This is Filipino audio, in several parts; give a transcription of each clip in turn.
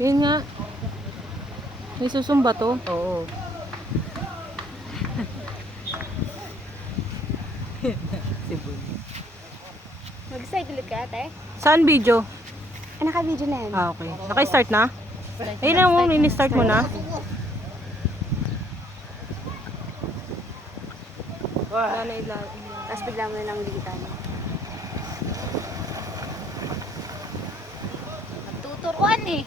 Yun nga. May susumba to. Oo. Mag-side ulit ka, ate? Saan video? Naka-video na yan. Ah, okay. Naka-start na? Ayun na mo, ini-start mo na. Tapos bigla mo na lang likitan. Nagtuturuan eh.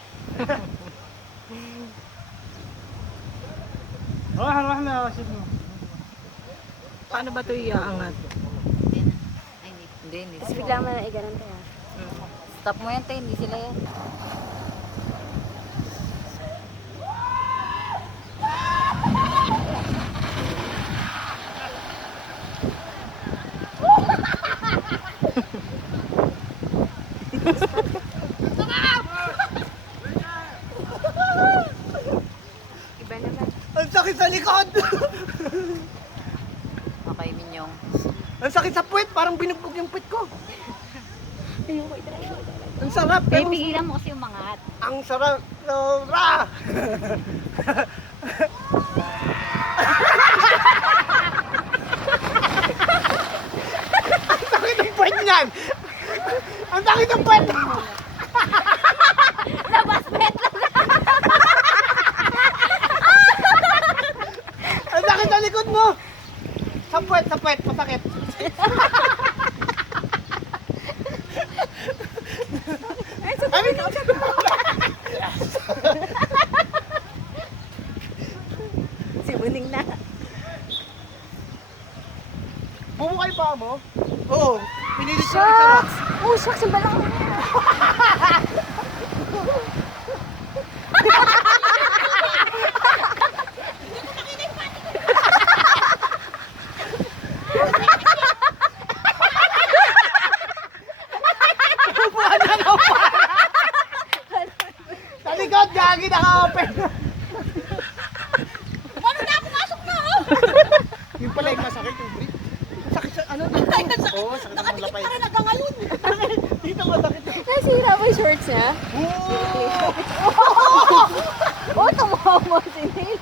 Paano ba ito iaangat? Hindi. Tapos bigla mo na lang iganon kaya. Stop mo yan, te. Hindi sila yan. Iba naman. Ang sakit sa likod! Okay, Minyong. Ang sakit sa puwet, parang binugbog yung puwet ko. Ayoko itry. Ang sarap, Eh, pero pigilan mo kasi umangat. ang sarap. Sobra! Ang sakit ng puwet niyan! Ang sakit ng puwet! Ang sakit sa likod mo! Sa puwet, masakit. Ay, ikaw siya. Si Buning na. Bumukay pa mo? Oo. Pinilit siya yung sarap. Oh, shucks, ang balak mo. Sa likod, gagi naka-open. Ano na, pumasok na oh! Yung pala yung masakit yung brief. Sakit sa ano? Oo, sakit ng lapay. Para hanggang ngayon. Dito masakit. Nasira mo yung shorts niya? Oo! Oh, tumawa mo si Neil.